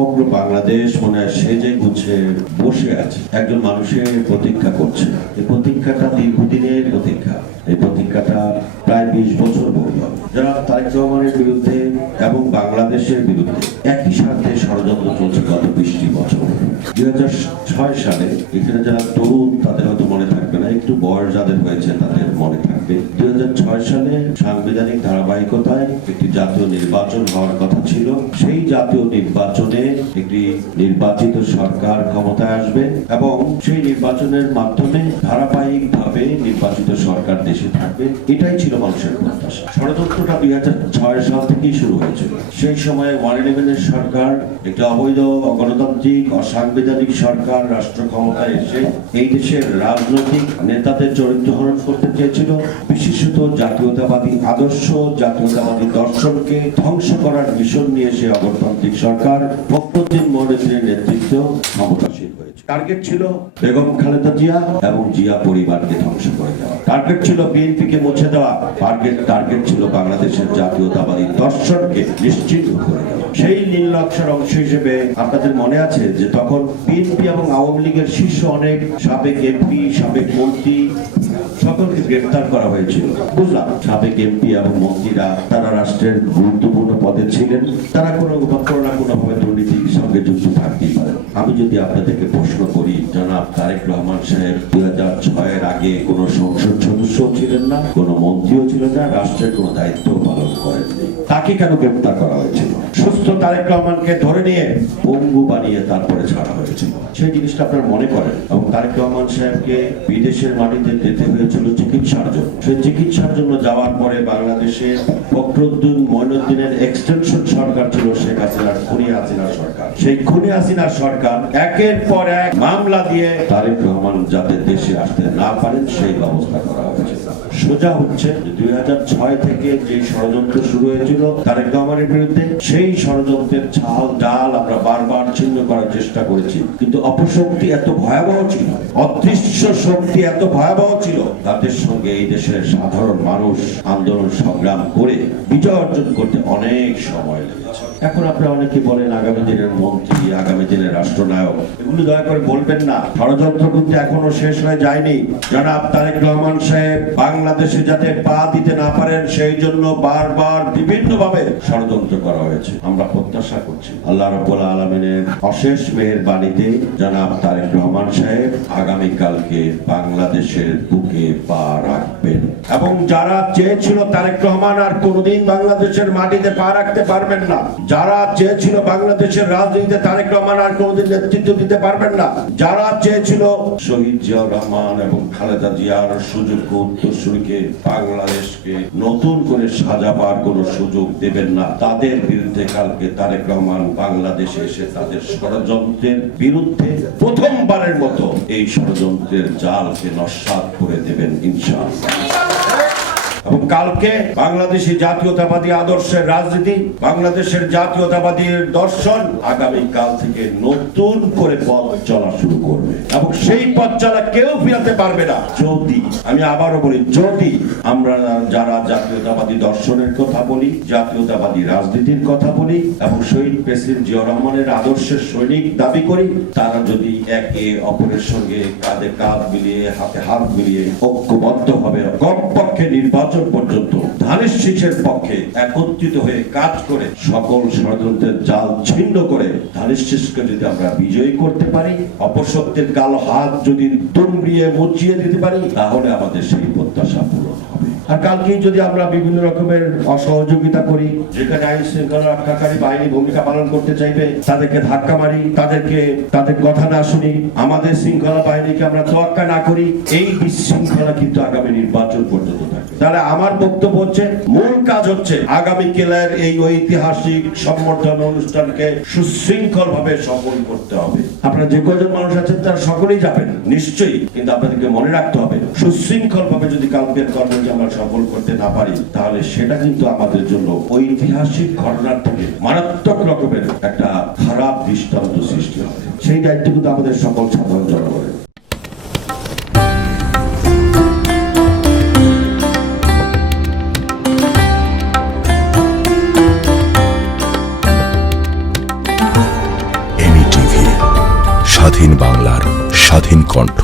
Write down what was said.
সমগ্র বাংলাদেশ মনে হয় সেজে গুছে বসে আছে, একজন মানুষের প্রতীক্ষা করছে। এই প্রতীক্ষাটা দীর্ঘদিনের প্রতীক্ষা। এই প্রতীক্ষাটা প্রায় 20 বছর বলব। যারা তারেক রহমানের বিরুদ্ধে এবং বাংলাদেশের বিরুদ্ধে একই সাথে ষড়যন্ত্র চলছে গত 20 বছর। 2006 সালে এখানে যারা তরুণ তাদের হয়তো মনে থাকবে না, একটু বয়স যাদের হয়েছে তাদের মনে থাকবে। 2006 সালে সাংবিধানিক ধারাবাহিকতায় একটি জাতীয় নির্বাচন হওয়ার কথা ছিল। সেই জাতীয় নির্বাচনে একটি নির্বাচিত সরকার ক্ষমতায় আসবে এবং সেই নির্বাচনের মাধ্যমে ধারাবাহিকভাবে নির্বাচিত সরকার দেশে থাকবে। এটাই ছিল মানুষের প্রত্যাশা। ষড়যন্ত্রটা 2006 সাল থেকেই শুরু হয়েছিল। সেই সময় 111-এর সরকার একটি অবৈধ, অগণতান্ত্রিক, অসাংবিধানিক সরকার রাষ্ট্র ক্ষমতায় এসে এই দেশের রাজনৈতিক নেতাদের চরিত্র হরণ করতে চেয়েছিল। বিশেষত জাতীয়তাবাদী আদর্শ, জাতীয়তাবাদী দর্শনকে ধ্বংস করার মিশন নিয়ে সে অগণতান্ত্রিক সরকার ফখরুদ্দিন মইনুদ্দিনের নেতৃত্বে ক্ষমতাসীন হয়েছে। টার্গেট ছিল বেগম খালেদা জিয়া এবং জিয়া পরিবারকে ধ্বংস করে দেওয়া। টার্গেট ছিল বিএনপিকে মুছে দেওয়া। টার্গেট ছিল বাংলাদেশের জাতীয়তাবাদী দর্শনকে নিশ্চিত করে দেওয়া। সেই নীল নকশার অংশ হিসেবে আপনাদের মনে আছে যে তখন বিএনপি এবং আওয়ামী লীগের শীর্ষ অনেক সাবেক এমপি, সাবেক মন্ত্রী সকলকে গ্রেফতার করা হয়েছিল। বুঝলাম সাবেক এমপি এবং মন্ত্রীরা তারা রাষ্ট্রের গুরুত্বপূর্ণ পদে ছিলেন, তারা কোনো না কোনোভাবে দুর্নীতির সঙ্গে যুক্ত থাকতেই পারেন। আমি যদি আপনাদেরকে প্রশ্ন করি, জনাব তারেক রহমান সাহেব 2006-এর আগে কোনো সংসদ সদস্য ছিলেন না, কোনো মন্ত্রীও ছিলেন না, রাষ্ট্রের কোনো দায়িত্ব পালন করেননি। তাকে কেন গ্রেফতার করা হয়েছিল? সুস্থ তারেক রহমানকে ধরে নিয়ে পঙ্গু বানিয়ে তারপরে ছাড়া হয়েছিল। সেই জিনিসটা আপনার মনে করেন। এবং তারেক রহমান সাহেবকে বিদেশের মাটিতে যেতে হয়েছিল চিকিৎসার জন্য। সেই চিকিৎসার জন্য যাওয়ার পরে বাংলাদেশে ফখরুদ্দিন মইনুদ্দিনের এক্সটেনশন সরকার ছিল শেখ হাসিনার, খুনি হাসিনার সরকার। সেই খুনি হাসিনার সরকার একের পর এক মামলা দিয়ে তারেক রহমান যাতে দেশে আসতে না পারেন সেই ব্যবস্থা করা হয়েছে। সোজা হচ্ছে 2006 থেকে যে ষড়যন্ত্র শুরু হয়েছিল তারেক রহমানের বিরুদ্ধে, সেই ষড়যন্ত্রের ছাল ডাল আমরা বারবার ছিন্ন করার চেষ্টা করেছি। কিন্তু অপশক্তি এত ভয়াবহ ছিল, অদৃশ্য শক্তি এত ভয়াবহ ছিল, তাদের সঙ্গে এই দেশের সাধারণ মানুষ আন্দোলন সংগ্রাম করে বিজয় অর্জন করতে অনেক সময় লেগেছে। এখন আপনারা অনেকে বলেন আগামী দিনের মন্ত্রী, আগামী দিনের রাষ্ট্রনায়ক, এগুলো দয়া করে বলবেন না। ষড়যন্ত্র কিন্তু এখনো শেষ হয়ে যায়নি। জনাব তারেক রহমান সাহেব বাংলাদেশে যাতে পা দিতে না পারেন সেই জন্য বারবার বিভিন্নভাবে ষড়যন্ত্র করা হয়েছে। আমরা প্রত্যাশা করছি আল্লাহ রাব্বুল আলামিনের অশেষ মেহেরবানিতে জনাব তারেক রহমান সাহেব আগামীকালকে বাংলাদেশের বুকে পা রাখবেন। এবং যারা চেয়েছিল তারেক রহমান আর কোনোদিন বাংলাদেশের মাটিতে পা রাখতে পারবেন না, যারা চেয়েছিল বাংলাদেশের রাজনীতিতে তারেক রহমান আর কোনোদিন নেতৃত্ব দিতে পারবেন না, যারা চেয়েছিল শহীদ জিয়াউর রহমান এবং খালেদা জিয়ার সুযোগ্য উত্তরসূরিকে বাংলাদেশকে নতুন করে সাজাবার কোনো সুযোগ দেবেন না, তাদের বিরুদ্ধে কালকে তারেক রহমান বাংলাদেশে এসে তাদের ষড়যন্ত্রের বিরুদ্ধে প্রথমবারের মতো এই ষড়যন্ত্রের জালকে নস্যাৎ করে দেবেন ইনশাআল্লাহ। এবং কালকে বাংলাদেশি জাতীয়তাবাদী আদর্শের রাজনীতি, বাংলাদেশের জাতীয়তাবাদী দর্শন আগামী কাল থেকে নতুন করে পথ চলা শুরু করবে। এবং সেই পথ চলা কেউ ফিরাতে পারবে না যদি, আমি আবারও বলি, যদি আমরা যারা জাতীয়তাবাদী দর্শনের কথা বলি, জাতীয়তাবাদী রাজনীতির কথা বলি এবং শহীদ প্রেসিডেন্ট জিয়াউর রহমানের আদর্শের সৈনিক দাবি করি, তারা যদি একে অপরের সঙ্গে কাঁধে কাঁধ মিলিয়ে, হাতে হাত মিলিয়ে ঐক্যবদ্ধ হবে, কমপক্ষে নির্বাচন পর্যন্ত ধানের শীষের পক্ষে একত্রিত হয়ে কাজ করে সকল ষড়যন্ত্রের জাল ছিন্ন করে ধানের শীষকে যদি আমরা বিজয়ী করতে পারি, অপশক্তির কালো হাত যদি দুমড়িয়ে মুচিয়ে দিতে পারি, তাহলে আমাদের সেই প্রত্যাশা পূরণ হবে। আর কালকে যদি আমরা বিভিন্ন রকমের অসহযোগিতা করি, যেখানে আইন শৃঙ্খলা রক্ষাকারী বাহিনী ভূমিকা পালন করতে চাইবে তাদেরকে ধাক্কা মারি, তাদের কথা না শুনি, আমাদের শৃঙ্খলা বাহিনীকে আমরা তোয়াক্কা না করি, এই বিশৃঙ্খলা কিন্তু আগামী নির্বাচন পর্যন্ত থাকবে। তাহলে আমার বক্তব্য হচ্ছে, মূল কাজ হচ্ছে আগামী কালের এই ঐতিহাসিক সম্বর্ধনা অনুষ্ঠানকে সুশৃঙ্খল ভাবে সফল করতে হবে। আপনারা যে কজন মানুষ আছেন তারা সকলেই যাবেন নিশ্চয়ই, কিন্তু আপনাদেরকে মনে রাখতে হবে সুশৃঙ্খল ভাবে যদি কালকের কর্মকে আমরা সফল করতে না পারি, তাহলে সেটা কিন্তু আমাদের জন্য ঐতিহাসিক ঘটনার থেকে মারাত্মক রকমের একটা খারাপ দৃষ্টান্ত সৃষ্টি হবে। সেই দায়িত্ব কিন্তু আমাদের সকল সাধারণ জনগণের। স্বাধীন বাংলার স্বাধীন কণ্ঠ।